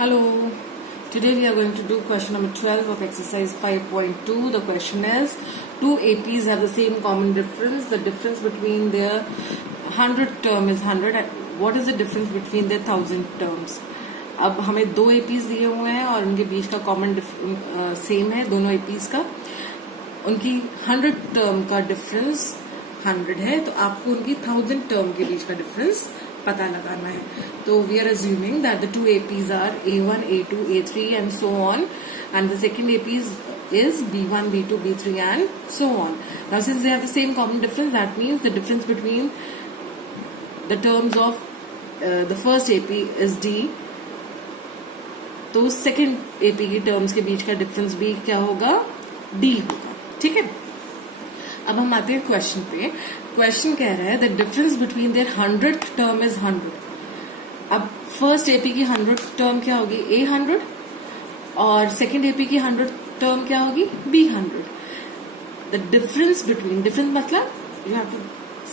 Hello. Today we are going to do question number 12 of exercise 5.2. The question is, two APs have the same common difference. The difference between their 100 term is 100. What is the difference between their 1000 terms? अब हमें दो APs दिए हुए हैं और उनके बीच का common same है दोनों APs का. उनकी 100 टर्म का डिफरेंस 100 है, तो आपको उनकी 1000 टर्म के बीच का डिफरेंस पता लगाना है. तो we are assuming that the two APs are A1, A2, A3 and so on, and the second AP is B1, B2, B3 and so on. Now since they have the same common difference, that means the difference between the terms of the first AP is D. तो second AP की terms के बीच का difference भी क्या होगा? D होगा. ठीक है. अब हम आते हैं क्वेश्चन पे. क्वेश्चन कह रहा है the difference between their 100th term is 100. अब फर्स्ट AP की 100th टर्म क्या होगी? A100 और सेकेंड AP की 100th टर्म क्या होगी? B100. The difference between, difference मतलब you have to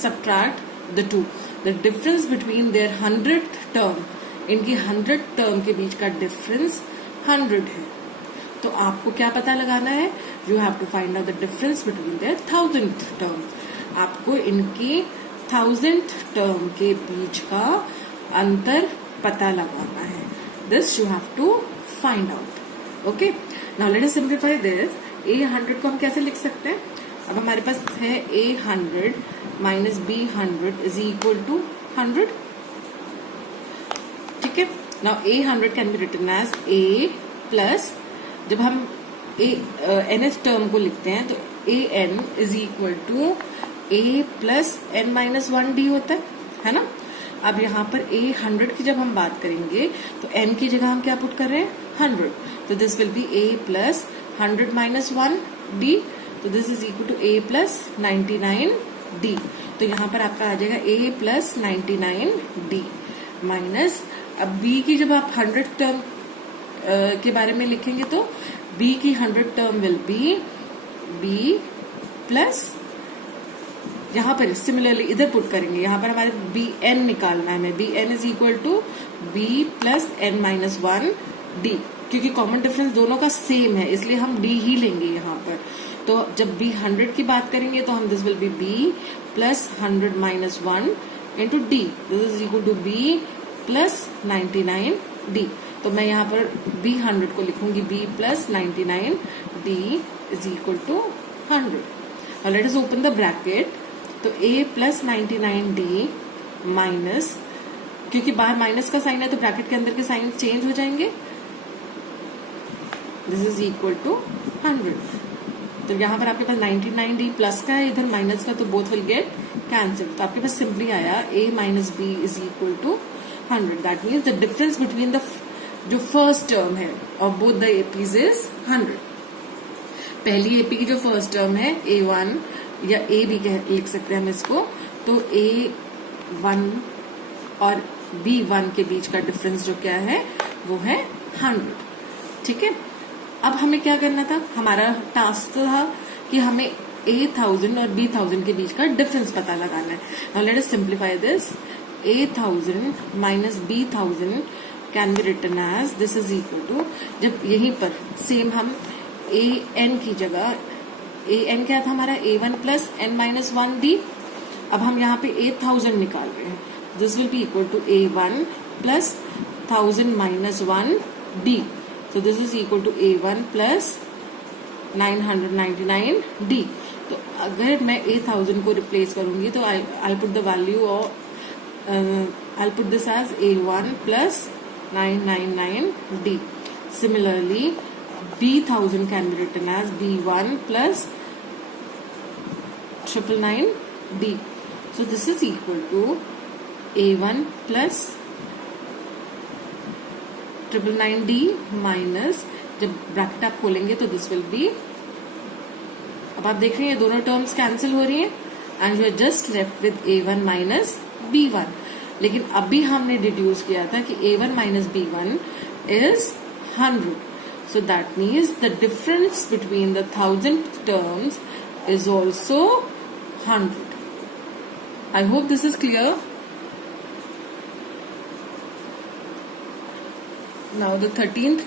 subtract the two. The difference between their 100th term, इनकी 100 टर्म के बीच का डिफरेंस 100 है. तो आपको क्या पता लगाना है? You have to find out the difference between their 1000th term. आपको इनकी 1000th टर्म के बीच का अंतर पता लगाना है. This you have to find out. Okay, now let us simplify this. A100 को हम कैसे लिख सकते हैं? अब हमारे पास है A100 minus B100 is equal to 100. ठीक है. Now A100 can be written as A plus, जब हम nth टर्म को लिखते हैं तो an is equal to a plus n minus 1d होता है ना. अब यहाँ पर A100 की जब हम बात करेंगे तो n की जगह हम क्या पुट कर रहे हैं? 100. तो this will be a plus 100 minus 1d. तो this is equal to a plus 99d. तो यहाँ पर आपका आ जाएगा a प्लस 99d माइनस, अब b की जब आप 100 टर्म के बारे में लिखेंगे तो b की 100 term will be b plus, यहां पर सिमिलरली इधर पुट करेंगे, यहां पर हमारे bn निकालना है. हमें bn is equal to b plus n minus 1d. क्योंकि कॉमन डिफरेंस दोनों का सेम है इसलिए हम d ही लेंगे यहाँ पर. तो जब b 100 की बात करेंगे तो हम this will be b plus 100 minus 1 into d. This is equal to b plus 99d. तो मैं यहाँ पर B100 को लिखूंगी b plus 99d is equal to 100. और let us open the bracket. तो a प्लस 99d माइनस, क्योंकि बाहर माइनस का साइन है तो ब्रैकेट के अंदर के साइन चेंज हो जाएंगे. This is equal to 100. तो यहाँ पर आपके पास 99d प्लस का है, इधर माइनस का, तो बोथ विल गेट कैंसिल. तो आपके पास सिंपली आया a minus b is equal to 100. That means the difference between the जो फर्स्ट टर्म है of both the APs is 100. पहली एपी की जो फर्स्ट टर्म है A1 या A भी लिख सकते हैं हम इसको, तो A1 और B1 के बीच का डिफरेंस जो क्या है वो है 100. ठीक है. अब हमें क्या करना था? हमारा टास्क था कि हमें A1000 और B1000 के बीच का डिफरेंस पता लगाना है. Now let us simplify this. A1000 minus B1000 can be written as, this is equal to, जब यहीं पर सेम हम an की जगह, an क्या था हमारा? A1 plus n minus 1d. अब हम यहाँ पे A1000 निकाल रहे हैं. This will be equal to A1 plus 1000 minus 1d. So this is equal to A1 plus 999d. तो अगर मैं A1000 को रिप्लेस करूंगी तो I put the value of, I'll put this as A1 plus 999d. Similarly, B1000 can be written as B1 plus 999d. So this is equal to A1 plus 999d minus, जब bracket आप खोलेंगे तो this will B, अब आप देख रहे हैं दोनों टर्म्स कैंसिल हो रही हैं and you are just left with A1 minus B1. लेकिन अभी हमने डिड्यूस किया था कि A1 minus B1 is 100. So that means the difference between the 1000th terms is also 100. I hope this is clear. Now the 13th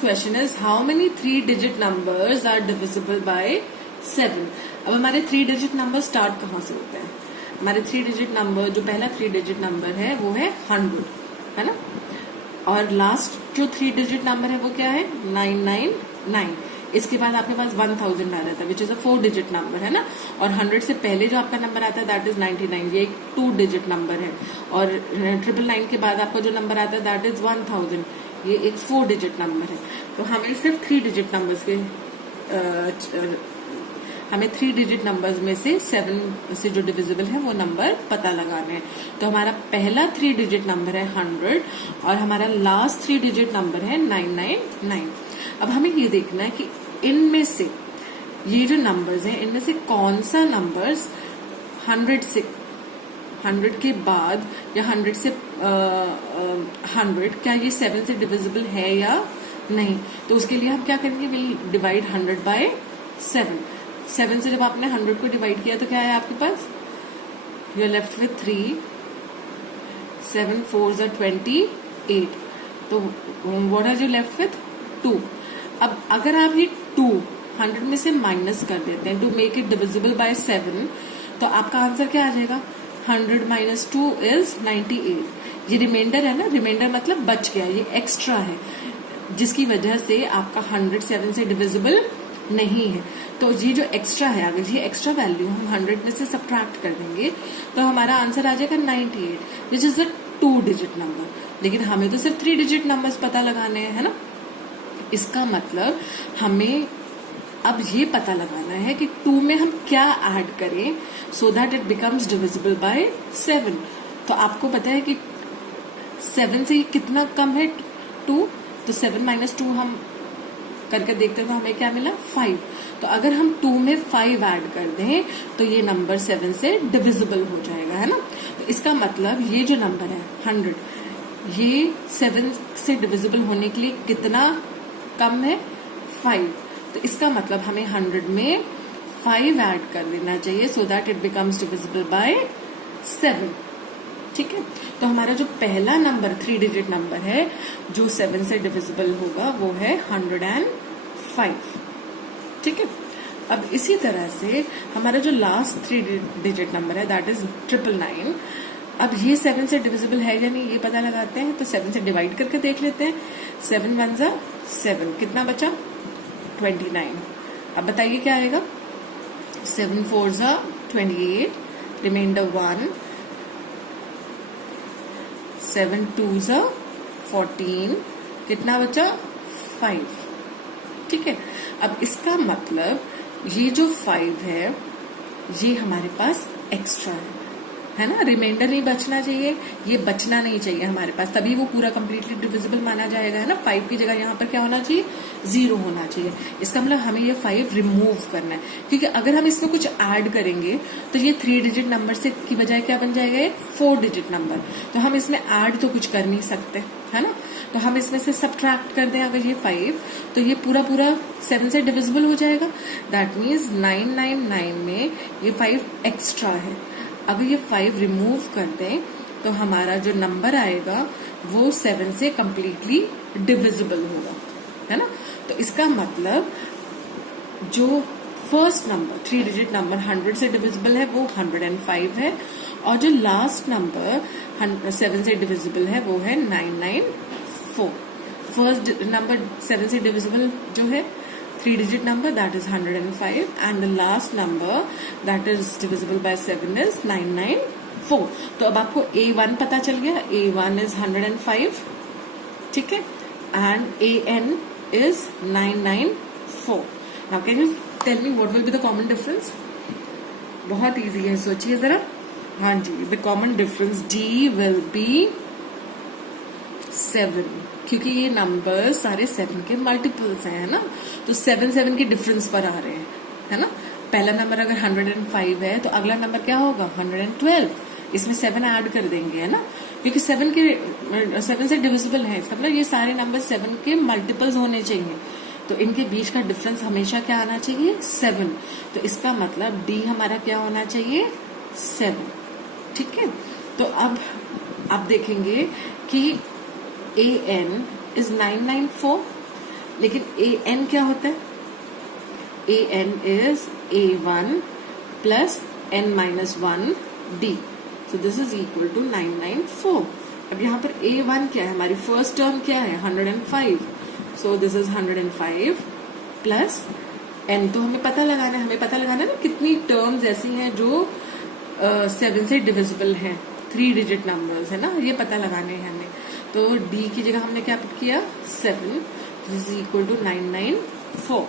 question is how many 3-digit numbers are divisible by 7। अब हमारे 3-digit number start कहाँ से होते हैं? हमारे 3-digit number, जो पहला 3-digit number है वो है 100, है ना, और लास्ट जो 3-digit नंबर है वो क्या है? 999। इसके बाद आपके पास 1000 आ रहा था, which is a 4-digit number, है ना, और 100 से पहले जो आपका नंबर आता है दैट इज 99, ये एक 2-digit नंबर है, और 999 के बाद आपका जो नंबर आता है दैट इज 1000, ये एक 4-digit नंबर है। तो हमें सिर्फ 3-digit नंबर्स के हमें 3-digit नंबर्स में से 7 से जो डिविजिबल है वो नंबर पता लगाना है। तो हमारा पहला 3-digit नंबर है 100 और हमारा लास्ट 3-digit नंबर है 999। अब हमें ये देखना है कि इनमें से ये जो नंबर्स हैं इनमें से कौन सा नंबर्स 100 के बाद या 100 से 100 क्या ये 7 से डिविजिबल है या नहीं। तो उसके लिए हम क्या करेंगे? विल डिवाइड 100 बाय 7 से जब आपने 100 को डिवाइड किया तो क्या है आपके पास? You are left with 3, 7 4 are 28, तो what are you left with? 2। अब अगर आप ये 2 100 में से माइनस कर देते हैं to make it divisible by 7, तो आपका आंसर क्या आ जाएगा? 100 माइनस 2 इज 98। ये रिमाइंडर है ना, रिमाइंडर मतलब बच गया, ये एक्स्ट्रा है, जिसकी वजह से आपका 100 7 से डिविजिबल नहीं है। तो ये जो एक्स्ट्रा है, अगर ये एक्स्ट्रा वैल्यू हम 100 में से सब्ट्रैक्ट कर देंगे तो हमारा आंसर आ जाएगा 98, which is a 2-digit number. लेकिन हमें तो सिर्फ 3-digit नंबर्स पता लगाने हैं, है ना। इसका मतलब हमें अब ये पता लगाना है कि 2 में हम क्या ऐड करें so that it becomes divisible by 7। तो आपको पता है कि 7 से कितना कम है 2, तो 7 माइनस 2 हम करके देखते हैं तो हमें क्या मिला? 5। तो अगर हम 2 में 5 ऐड कर दें तो ये नंबर 7 से डिविजिबल हो जाएगा, है ना। तो इसका मतलब ये जो नंबर है 100, ये 7 से डिविजिबल होने के लिए कितना कम है? 5। तो इसका मतलब हमें 100 में 5 ऐड कर देना चाहिए so that it becomes divisible by 7। ठीक है, तो हमारा जो पहला नंबर 3-digit नंबर है जो 7 से डिविजिबल होगा वो है 105। ठीक है, अब इसी तरह से हमारा जो लास्ट 3-digit नंबर है दैट इज 999। अब ये 7 से डिविजिबल है या नहीं ये पता लगाते हैं, तो 7 से डिवाइड करके देख लेते हैं। 7 1 जा 7, कितना बचा? 29। अब बताइए क्या आएगा? 7 4 जा 28, रिमाइंडर 1, 7 2 जा 14, कितना बचा? 5। ठीक है, अब इसका मतलब ये जो 5 है ये हमारे पास एक्स्ट्रा है ना, रिमाइंडर नहीं बचना चाहिए, ये बचना नहीं चाहिए हमारे पास, तभी वो पूरा कंप्लीटली डिविजिबल माना जाएगा, है ना। 5 की जगह यहाँ पर क्या होना चाहिए? 0 होना चाहिए। इसका मतलब हमें ये 5 रिमूव करना है, क्योंकि अगर हम इसमें कुछ ऐड करेंगे तो ये 3-digit नंबर से की बजाय क्या बन जाएगा? 4-digit number. तो हम इसमें ऐड तो कुछ कर नहीं सकते, है ना। तो हम इसमें से सब्ट्रैक्ट कर दें अगर ये 5, तो ये पूरा 7 से डिविजिबल हो जाएगा। दैट मीन्स 999 में ये 5 एक्स्ट्रा है। अगर ये 5 रिमूव कर दें तो हमारा जो नंबर आएगा वो 7 से कंप्लीटली डिविजिबल होगा, है ना। तो इसका मतलब जो फर्स्ट नंबर 3-digit नंबर 100 से डिविजिबल है वो 105 है, और जो लास्ट नंबर 7 से डिविजिबल है वो है 994। फर्स्ट नंबर 7 से डिविजिबल जो है 3-digit number that is 105 and the last number that is divisible by 7 is 994। तो अब आपको A1 पता चल गया, A1 is 105, ठीक है, and AN is 994। Now can you tell me what will be the common difference? बहुत इजी है, सोचिए जरा। हाँ जी, the common difference D will be 7, क्योंकि ये नंबर सारे 7 के मल्टीपल्स हैं, है ना। तो 7 के डिफरेंस पर आ रहे हैं, है ना। पहला नंबर अगर 105 है तो अगला नंबर क्या होगा? 112। इसमें 7 ऐड कर देंगे, है ना, क्योंकि 7 से डिविजिबल है, इसका मतलब ये सारे नंबर 7 के मल्टीपल्स होने चाहिए। तो इनके बीच का डिफरेंस हमेशा क्या आना चाहिए? 7। तो इसका मतलब डी हमारा क्या होना चाहिए? 7। ठीक है, तो अब आप देखेंगे कि an is 994, लेकिन an क्या होता है? an is a1 plus n minus 1 d. So this is equal to 994. अब यहाँ पर a1 क्या है? हमारी फर्स्ट टर्म क्या है? 105. So this is 105 plus n तो हमें पता लगाना है, ना कितनी टर्म्स ऐसी हैं जो 7 से डिविजिबल हैं, 3 डिजिट नंबर्स है ना, ये पता लगाने हैं हमें. तो d की जगह हमने क्या पुट किया? 7. This is equal to 994.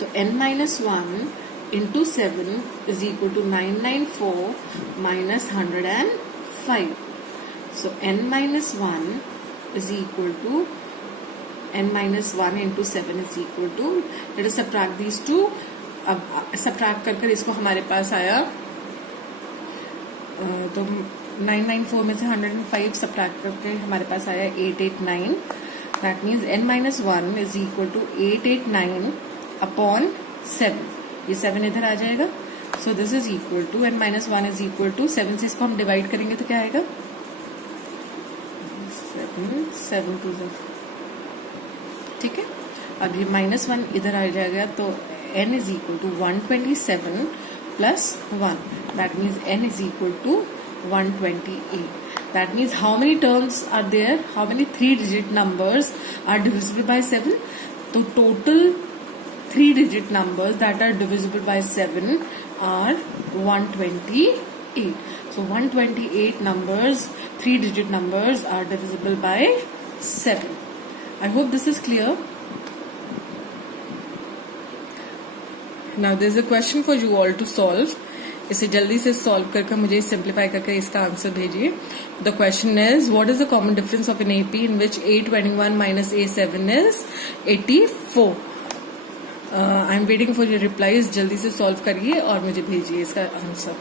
तो n minus 1 into 7 is equal to 994 minus 105. So n minus 1 is equal to n minus 1 into 7 is equal to, let us subtract these two. अब subtract कर इसको हमारे पास आया, तो 994 में से 105 subtract करके हमारे पास आया 889. That means n minus 1 is equal to 889 upon 7. ये 7 इधर आ जाएगा. So this is equal to n minus 1 is equal to 7 से इसको हम डिवाइड करेंगे तो क्या आएगा? 7 to 0. ठीक है. अब ये -1 इधर आ जाएगा तो n is equal to 127 plus 1. That means n is equal to 128. That means how many terms are there? How many 3-digit numbers are divisible by 7? So total 3-digit numbers that are divisible by 7 are 128. So 128 numbers, 3-digit numbers are divisible by 7. I hope this is clear. Now there is a question for you all to solve. इसे जल्दी से solve करके मुझे simplify करके इसका answer भेजिए. The question is what is the common difference of an AP इन विच A21 minus A7 is 84. I am waiting for your replies. जल्दी से सॉल्व करिए और मुझे भेजिए इसका आंसर.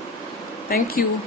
Thank you.